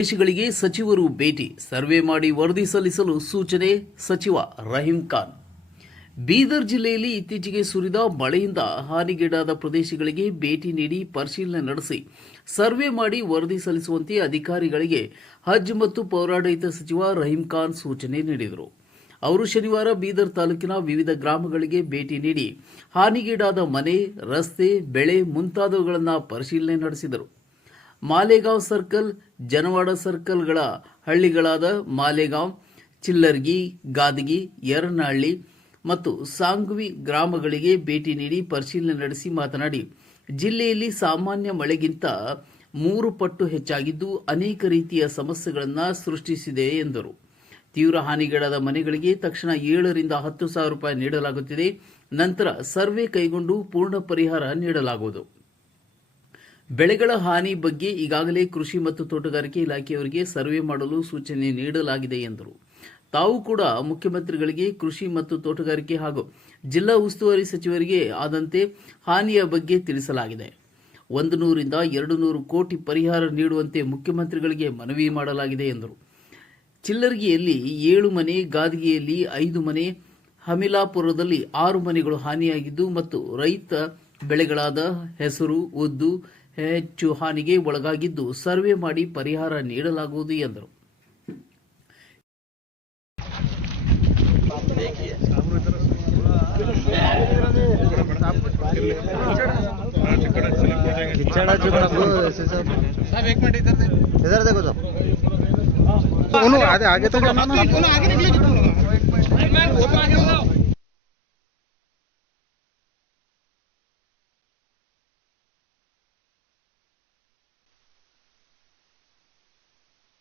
ಪ್ರದೇಶಗಳಿಗೆ ಸಚಿವರು ಭೇಟಿ, ಸರ್ವೆ ಮಾಡಿ ವರದಿ ಸಲ್ಲಿಸಲು ಸೂಚನೆ, ಸಚಿವ ರಹೀಂ ಖಾನ್. ಬೀದರ್ ಜಿಲ್ಲೆಯಲ್ಲಿ ಇತ್ತೀಚೆಗೆ ಸುರಿದ ಮಳೆಯಿಂದ ಹಾನಿಗೀಡಾದ ಪ್ರದೇಶಗಳಿಗೆ ಭೇಟಿ ನೀಡಿ ಪರಿಶೀಲನೆ ನಡೆಸಿ, ಸರ್ವೆ ಮಾಡಿ ವರದಿ ಸಲ್ಲಿಸುವಂತೆ ಅಧಿಕಾರಿಗಳಿಗೆ ಹಜ್ ಮತ್ತು ಪೌರಾಡಳಿತ ಸಚಿವ ರಹೀಂ ಖಾನ್ ಸೂಚನೆ ನೀಡಿದರು. ಅವರು ಶನಿವಾರ ಬೀದರ್ ತಾಲೂಕಿನ ವಿವಿಧ ಗ್ರಾಮಗಳಿಗೆ ಭೇಟಿ ನೀಡಿ ಹಾನಿಗೀಡಾದ ಮನೆ, ರಸ್ತೆ, ಬೆಳೆ ಮುಂತಾದವುಗಳನ್ನು ಪರಿಶೀಲನೆ ನಡೆಸಿದರು. ಮಾಲೆಗಾಂವ್ ಸರ್ಕಲ್, ಜನವಾಡ ಸರ್ಕಲ್ಗಳ ಹಳ್ಳಿಗಳಾದ ಮಾಲೆಗಾಂವ್, ಚಿಲ್ಲರ್ಗಿ, ಗಾದಗಿ ಯರನಹಳ್ಳಿ ಮತ್ತು ಸಾಂಗ್ವಿ ಗ್ರಾಮಗಳಿಗೆ ಭೇಟಿ ನೀಡಿ ಪರಿಶೀಲನೆ ನಡೆಸಿ ಮಾತನಾಡಿ, ಜಿಲ್ಲೆಯಲ್ಲಿ ಸಾಮಾನ್ಯ ಮಳೆಗಿಂತ ಮೂರು ಪಟ್ಟು ಹೆಚ್ಚಾಗಿದ್ದು ಅನೇಕ ರೀತಿಯ ಸಮಸ್ಯೆಗಳನ್ನು ಸೃಷ್ಟಿಸಿದೆ ಎಂದರು. ತೀವ್ರ ಹಾನಿಗೀಡಾದ ಮನೆಗಳಿಗೆ ತಕ್ಷಣ ಏಳರಿಂದ ಹತ್ತು ಸಾವಿರ ರೂಪಾಯಿ ನೀಡಲಾಗುತ್ತಿದೆ. ನಂತರ ಸರ್ವೆ ಕೈಗೊಂಡು ಪೂರ್ಣ ಪರಿಹಾರ ನೀಡಲಾಗುವುದು. ಬೆಳೆಗಳ ಹಾನಿ ಬಗ್ಗೆ ಈಗಾಗಲೇ ಕೃಷಿ ಮತ್ತು ತೋಟಗಾರಿಕೆ ಇಲಾಖೆಯವರಿಗೆ ಸರ್ವೆ ಮಾಡಲು ಸೂಚನೆ ನೀಡಲಾಗಿದೆ ಎಂದರು. ತಾವು ಕೂಡ ಮುಖ್ಯಮಂತ್ರಿಗಳಿಗೆ ಕೃಷಿ ಮತ್ತು ತೋಟಗಾರಿಕೆ ಹಾಗೂ ಜಿಲ್ಲಾ ಉಸ್ತುವಾರಿ ಸಚಿವರಿಗೆ ಆದಂತೆ ಹಾನಿಯ ಬಗ್ಗೆ ತಿಳಿಸಲಾಗಿದೆ. ಒಂದು ನೂರಿಂದ ಎರಡು ನೂರು ಕೋಟಿ ಪರಿಹಾರ ನೀಡುವಂತೆ ಮುಖ್ಯಮಂತ್ರಿಗಳಿಗೆ ಮನವಿ ಮಾಡಲಾಗಿದೆ ಎಂದರು. ಚಿಲ್ಲರ್ಗಿಯಲ್ಲಿ ಏಳು ಮನೆ, ಗಾದಗಿಯಲ್ಲಿ ಐದು ಮನೆ, ಹಮಿಲಾಪುರದಲ್ಲಿ ಆರು ಮನೆಗಳು ಹಾನಿಯಾಗಿದ್ದು ಮತ್ತು ರೈತ ಬೆಳೆಗಳಾದ ಹೆಸರು, ಉದ್ದು ಹೆಚ್ಚು ಹಾನಿಗೆ ಒಳಗಾಗಿದ್ದು ಸರ್ವೆ ಮಾಡಿ ಪರಿಹಾರ ನೀಡಲಾಗುವುದು ಎಂದರು. ಅದೇ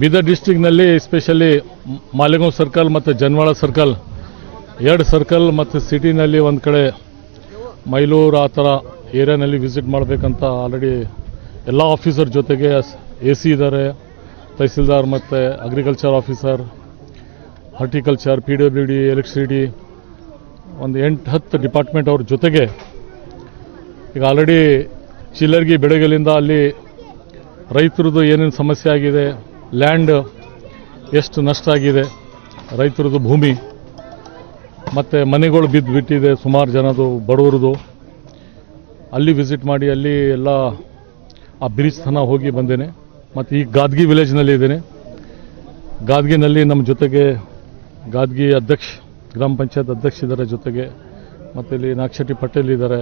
ಬೀದರ್ ಡಿಸ್ಟಿಕ್ನಲ್ಲಿ ಎಸ್ಪೆಷಲಿ ಮಾಲೆಗಾಂವ್ ಸರ್ಕಲ್ ಮತ್ತು ಜನ್ವಾಳ ಸರ್ಕಲ್, ಎರಡು ಸರ್ಕಲ್ ಮತ್ತು ಸಿಟಿನಲ್ಲಿ ಒಂದು ಕಡೆ ಮೈಲೂರು ಆ ಥರ ಏರಿಯಾನಲ್ಲಿ ವಿಸಿಟ್ ಮಾಡಬೇಕಂತ ಆಲ್ರೆಡಿ ಎಲ್ಲ ಆಫೀಸರ್ ಜೊತೆಗೆ ಎ ಸಿ ಇದ್ದಾರೆ, ತಹಸೀಲ್ದಾರ್ ಮತ್ತು agriculture officer horticulture P W D electricity ಒಂದು ಎಂಟು ಹತ್ತು ಡಿಪಾರ್ಟ್ಮೆಂಟ್ ಅವ್ರ ಜೊತೆಗೆ ಈಗ ಆಲ್ರೆಡಿ ಚಿಲ್ಲರ್ಗಿ ಬೆಳೆಗಳಿಂದ ಅಲ್ಲಿ ರೈತರದ್ದು ಏನೇನು ಸಮಸ್ಯೆ ಆಗಿದೆ ಲ್ಯಾಂಡ್ ಎಷ್ಟು ನಷ್ಟ ಆಗಿದೆ ರೈತರದ್ದು ಭೂಮಿ, ಮತ್ತು ಮನೆಗಳು ಬಿದ್ದು ಬಿಟ್ಟಿದೆ ಸುಮಾರು ಜನದು, ಬಡವರದು. ಅಲ್ಲಿ ವಿಸಿಟ್ ಮಾಡಿ, ಅಲ್ಲಿ ಎಲ್ಲ ಆ ಬ್ರಿಜ್ ತನಕ ಹೋಗಿ ಬಂದೇನೆ. ಮತ್ತು ಈ ಗಾದ್ಗಿ ವಿಲೇಜ್ನಲ್ಲಿ ಇದ್ದೇನೆ. ಗಾದ್ಗಿನಲ್ಲಿ ನಮ್ಮ ಜೊತೆಗೆ ಗಾದ್ಗಿ ಅಧ್ಯಕ್ಷ, ಗ್ರಾಮ ಪಂಚಾಯತ್ ಅಧ್ಯಕ್ಷ ಇದ್ದಾರೆ ಜೊತೆಗೆ. ಮತ್ತು ಇಲ್ಲಿ ನಾಗಶೆಟ್ಟಿ ಪಟೇಲ್ ಇದ್ದಾರೆ,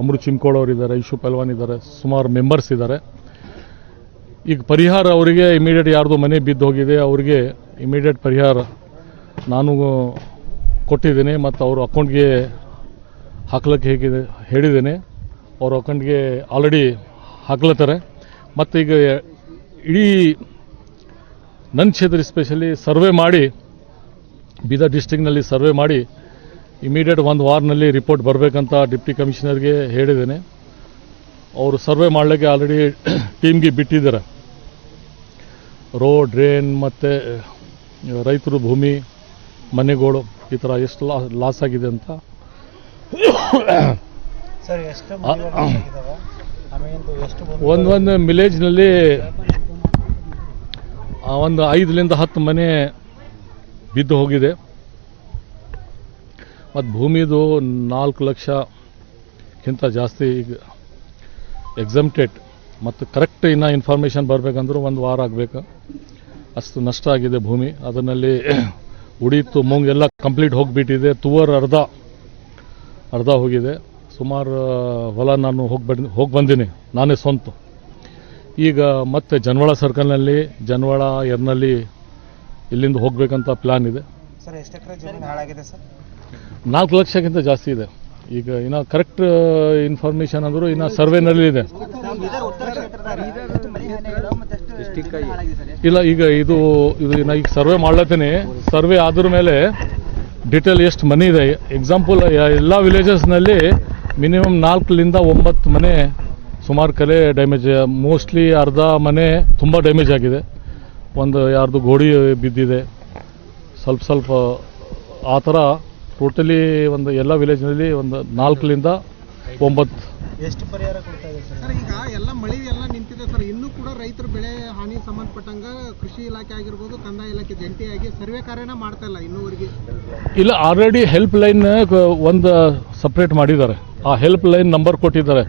ಅಮೃತ್ ಚಿಮ್ಕೋಳ್ ಅವರು ಇದ್ದಾರೆ ಇಶು ಪಲ್ವಾನ್ ಇದ್ದಾರೆ, ಸುಮಾರು ಮೆಂಬರ್ಸ್ ಇದ್ದಾರೆ. ಈಗ ಪರಿಹಾರ ಅವರಿಗೆ ಇಮಿಡಿಯೇಟ್ ಯಾರ್ದು ಮನೆ ಬಿದ್ದು ಹೋಗಿದೆ, ಅವರಿಗೆ ಇಮಿಡಿಯೇಟ್ ಪರಿಹಾರ ನಾನು ಕೊಟ್ಟಿದ್ದೀನಿ ಮತ್ತು ಅವ್ರ ಅಕೌಂಟ್ಗೆ ಹಾಕ್ಲಿಕ್ಕೆ ಹೇಗಿದೆ, ಹೇಳಿದ್ದೇನೆ. ಅವ್ರ ಅಕೌಂಟ್ಗೆ ಆಲ್ರೆಡಿ ಹಾಕ್ಲತ್ತಾರೆ. ಮತ್ತು ಈಗ ಇಡೀ ನನ್ನ ಕ್ಷೇತ್ರ ಸ್ಪೆಷಲಿ ಸರ್ವೆ ಮಾಡಿ, ಬೀದರ್ ಡಿಸ್ಟಿಕ್ನಲ್ಲಿ ಸರ್ವೆ ಮಾಡಿ ಇಮಿಡಿಯೇಟ್ ಒಂದು ವಾರ್ನಲ್ಲಿ ರಿಪೋರ್ಟ್ ಬರಬೇಕಂತ ಡಿಪ್ಟಿ ಕಮಿಷನರ್ಗೆ ಹೇಳಿದ್ದೇನೆ. ಅವರು ಸರ್ವೆ ಮಾಡಲಿಕ್ಕೆ ಆಲ್ರೆಡಿ ಟೀಮ್ಗೆ ಬಿಟ್ಟಿದ್ದಾರೆ. ರೋಡ್ ಡ್ರೈನ್ ಮತ್ತು ರೈತರು ಭೂಮಿ ಮನೆಗಳು ಈ ಥರ ಎಷ್ಟು ಲಾ ಲಾಸ್ ಆಗಿದೆ ಅಂತ. ಒಂದೊಂದು ವಿಲೇಜ್ನಲ್ಲಿ ಒಂದು ಐದರಿಂದ ಹತ್ತು ಮನೆ ಬಿದ್ದು ಹೋಗಿದೆ. ಮತ್ತು ಭೂಮಿದು ನಾಲ್ಕು ಲಕ್ಷಕ್ಕಿಂತ ಜಾಸ್ತಿ ಈಗ ಎಕ್ಸಮ್ಟೆಡ್ ಮತ್ತು ಕರೆಕ್ಟ್ ಇನ್ನು ಇನ್ಫಾರ್ಮೇಷನ್ ಬರಬೇಕಂದ್ರೂ ಒಂದು ವಾರ ಆಗಬೇಕು. ಅಷ್ಟು ನಷ್ಟ ಆಗಿದೆ ಭೂಮಿ. ಅದರಲ್ಲಿ ಉಡೀತು ಮೂಂಗ್ ಎಲ್ಲ ಕಂಪ್ಲೀಟ್ ಹೋಗಿಬಿಟ್ಟಿದೆ. ತುವರ್ ಅರ್ಧ ಅರ್ಧ ಹೋಗಿದೆ. ಸುಮಾರು ಹೊಲ ನಾನು ಹೋಗಿ ಬಂದು ಹೋಗಿ ಬಂದೀನಿ ನಾನೇ ಸ್ವಂತ. ಈಗ ಮತ್ತೆ ಜನವಾಳ ಸರ್ಕಲ್ನಲ್ಲಿ ಜನವಾಳ ಎರ್ನಲ್ಲಿ ಇಲ್ಲಿಂದ ಹೋಗಬೇಕಂತ ಪ್ಲ್ಯಾನ್ ಇದೆ. ಸರ್ ಹಾಳಾಗಿದೆ ಸರ್? ನಾಲ್ಕು ಲಕ್ಷಕ್ಕಿಂತ ಜಾಸ್ತಿ ಇದೆ. ಈಗ ಇನ್ನು ಕರೆಕ್ಟ್ ಇನ್ಫಾರ್ಮೇಷನ್ ಅಂದರೂ ಇನ್ನು ಸರ್ವೇನಲ್ಲಿ ಇದೆ ಇಲ್ಲ, ಈಗ ಇದು ಇದು ನಾ ಈಗ ಸರ್ವೆ ಮಾಡ್ಲತ್ತೀನಿ. ಸರ್ವೆ ಆದ್ರ ಮೇಲೆ ಡಿಟೇಲ್ ಎಷ್ಟು ಮನೆ ಇದೆ. ಎಕ್ಸಾಂಪಲ್ ಎಲ್ಲ ವಿಲೇಜಸ್ನಲ್ಲಿ ಮಿನಿಮಮ್ ನಾಲ್ಕರಿಂದ ಒಂಬತ್ತು ಮನೆ, ಸುಮಾರು ಕಲೆ ಡ್ಯಾಮೇಜ್ ಮೋಸ್ಟ್ಲಿ ಅರ್ಧ ಮನೆ ತುಂಬ ಡ್ಯಾಮೇಜ್ ಆಗಿದೆ. ಒಂದು ಯಾರ್ದು ಗೋಡಿ ಬಿದ್ದಿದೆ. ಸ್ವಲ್ಪ ಸ್ವಲ್ಪ, ಆ ಥರ ಟೋಟಲಿ ಒಂದು ಎಲ್ಲ ವಿಲೇಜ್ನಲ್ಲಿ ಒಂದು ನಾಲ್ಕರಿಂದ ಒಂಬತ್ತು. ಎಷ್ಟು ಪರಿಹಾರ ಕೊಡ್ತಾ ಇದೆ ಸರ್? ಈಗ ಎಲ್ಲ ಮಳೆ ಎಲ್ಲ ನಿಂತಿದೆ ಸರ್. ಇನ್ನೂ ಕೂಡ ರೈತರ ಬೆಳೆ ಹಾನಿ ಸಂಬಂಧಪಟ್ಟಂಗ ಕೃಷಿ ಇಲಾಖೆ ಆಗಿರ್ಬೋದು ಕಂದಾಯ ಇಲಾಖೆ ಜಂಟಿಯಾಗಿ ಸರ್ವೆ ಕಾರ್ಯನ ಮಾಡ್ತಾ ಇಲ್ಲ ಇನ್ನೂವರೆಗೆ. ಇಲ್ಲ ಆಲ್ರೆಡಿ ಹೆಲ್ಪ್ ಲೈನ್ ಒಂದು ಸಪ್ರೇಟ್ ಮಾಡಿದ್ದಾರೆ. ಆ ಹೆಲ್ಪ್ ಲೈನ್ ನಂಬರ್ ಕೊಟ್ಟಿದ್ದಾರೆ.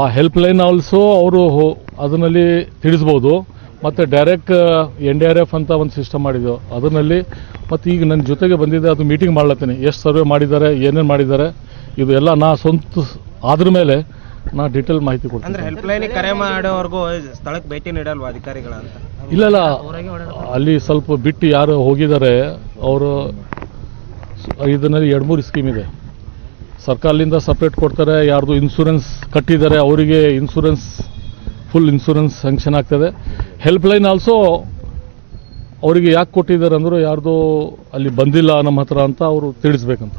ಆ ಹೆಲ್ಪ್ ಲೈನ್ ಆಲ್ಸೋ ಅವರು ಅದರಲ್ಲಿ ತಿಳಿಸ್ಬೋದು. ಮತ್ತು direct N D R F ಅಂತ ಒಂದು ಸಿಸ್ಟಮ್ ಮಾಡಿದ್ದೆವು ಅದರಲ್ಲಿ ಮತ್ತು ಈಗ ನನ್ನ ಜೊತೆಗೆ ಬಂದಿದೆ ಅದು ಮೀಟಿಂಗ್ ಮಾಡ್ಲತ್ತೀನಿ. ಎಷ್ಟು ಸರ್ವೆ ಮಾಡಿದ್ದಾರೆ ಏನೇನು ಮಾಡಿದ್ದಾರೆ ಇದು ಎಲ್ಲ ನಾ ಸ್ವಂತ ಆದ್ರ ಮೇಲೆ ನಾ ಡೀಟೇಲ್ ಮಾಹಿತಿ ಕೊಡ್ತೀನಿ. ಹೆಲ್ಪ್ ಲೈನ್ ಕರೆ ಮಾಡೋವರೆಗೂ ಸ್ಥಳಕ್ಕೆ ಭೇಟಿ ನೀಡಲ್ವಾ ಅಧಿಕಾರಿಗಳ ಅಂತ? ಇಲ್ಲ ಇಲ್ಲ. ಅಲ್ಲಿ ಸ್ವಲ್ಪ ಬಿಟ್ಟು ಯಾರು ಹೋಗಿದ್ದಾರೆ ಅವರು ಇದರಲ್ಲಿ ಎರಡು ಮೂರು ಸ್ಕೀಮ್ ಇದೆ. ಸರ್ಕಾರದಿಂದ ಸಪ್ರೇಟ್ ಕೊಡ್ತಾರೆ ಯಾರ್ದು ಇನ್ಸೂರೆನ್ಸ್ ಕಟ್ಟಿದ್ದಾರೆ ಅವರಿಗೆ ಇನ್ಸೂರೆನ್ಸ್ ಫುಲ್ ಇನ್ಸೂರೆನ್ಸ್ ಸ್ಯಾಂಕ್ಷನ್ ಆಗ್ತದೆ. ಹೆಲ್ಪ್ ಲೈನ್ ಆಲ್ಸೋ ಅವರಿಗೆ ಯಾಕೆ ಕೊಟ್ಟಿದ್ದಾರೆ ಅಂದ್ರೆ ಯಾರ್ದು ಅಲ್ಲಿ ಬಂದಿಲ್ಲ ನಮ್ಮ ಹತ್ರ ಅಂತ ಅವರು ತಿಳಿಸ್ಬೇಕಂತ.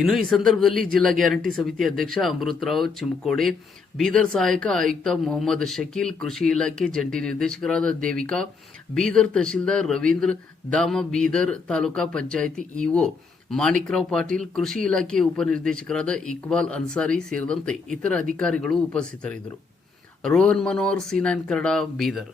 ಇನ್ನು ಈ ಸಂದರ್ಭದಲ್ಲಿ ಜಿಲ್ಲಾ ಗ್ಯಾರಂಟಿ ಸಮಿತಿ ಅಧ್ಯಕ್ಷ ಅಮೃತರಾವ್ ಚಿಮಕೋಡಿ, ಬೀದರ್ ಸಹಾಯಕ ಆಯುಕ್ತ ಮೊಹಮ್ಮದ್ ಶಕೀಲ್, ಕೃಷಿ ಇಲಾಖೆ ಜಂಟಿ ನಿರ್ದೇಶಕರಾದ ದೇವಿಕಾ, ಬೀದರ್ ತಹಶೀಲ್ದಾರ್ ರವೀಂದ್ರ, ದಾಮ ಬೀದರ್ ತಾಲೂಕಾ ಪಂಚಾಯಿತಿ ಇಒ ಮಾಣಿಕ್ರಾವ್ ಪಾಟೀಲ್, ಕೃಷಿ ಇಲಾಖೆ ಉಪನಿರ್ದೇಶಕರಾದ ಇಕ್ಬಾಲ್ ಅನ್ಸಾರಿ ಸೇರಿದಂತೆ ಇತರ ಅಧಿಕಾರಿಗಳು ಉಪಸ್ಥಿತರಿದ್ದರು. ರೋಹನ್ ಮನೋಹರ್, ಸಿ ಕನ್ನಡ, ಬೀದರ್.